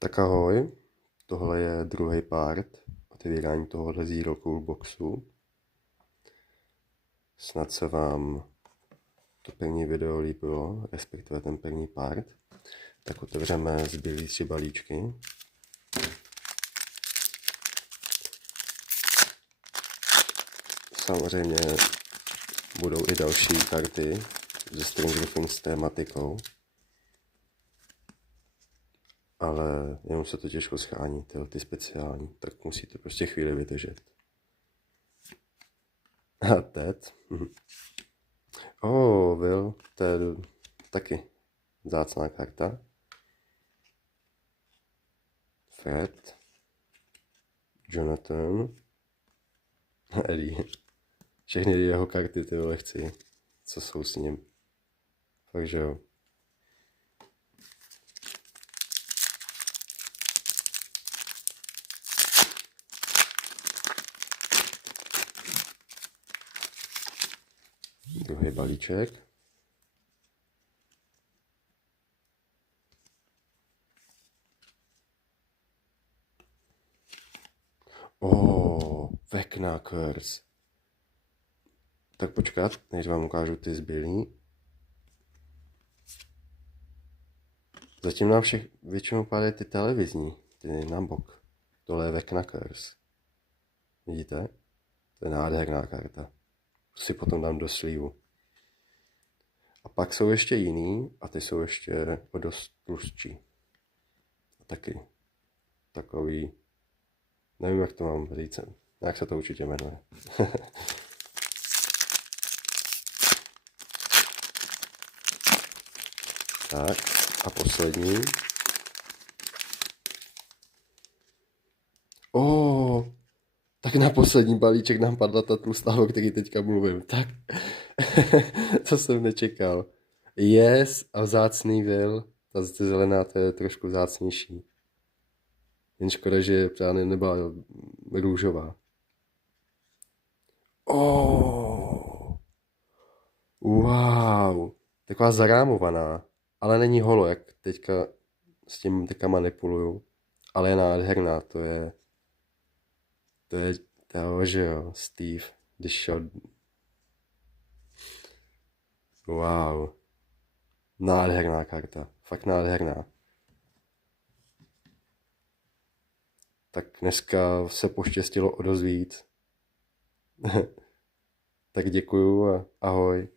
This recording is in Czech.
Tak ahoj, tohle je druhý part otevírání tohohle Zero Cool boxu. Snad se vám to první video líbilo, respektive ten první part. Tak otevřeme zbylý 3 balíčky. Samozřejmě budou i další karty ze Stranger Things s tématikou. Ale jenom se to těžko schání, ty speciální, tak musíte prostě chvíli vydržet. A Ted. Will, to je taky vzácná karta. Fred. Jonathan. Eddie. Všechny jeho karty ty vole chci, co jsou s ním. Takže jo. Druhý balíček. Vecna Curse. Tak počkat, než vám ukážu ty zbylý. Zatím nám většinou padají ty televizní, ty na bok. Tohle je Vecna Curse. Vidíte? To je nádherná karta. To si potom dám do slívu. A pak jsou ještě jiný a ty jsou ještě o dost tlustší. Taky takový, nevím jak to mám říct, jak se to určitě jmenuje. Tak a poslední. Tak na poslední balíček nám padla ta tlustá, o který teďka mluvím. Tak, to jsem nečekal. Yes a vzácný Will. Ta zelená to je trošku vzácnější. Jen škoda, že právě nebyla růžová. Wow. Taková zarámovaná. Ale není holo, jak teďka s tím teďka manipuluju. Ale je nádherná, to je, že jo, Steve, když šel. Wow. Nádherná karta, fakt nádherná. Tak dneska se poštěstilo o dost víc. Tak děkuju a ahoj.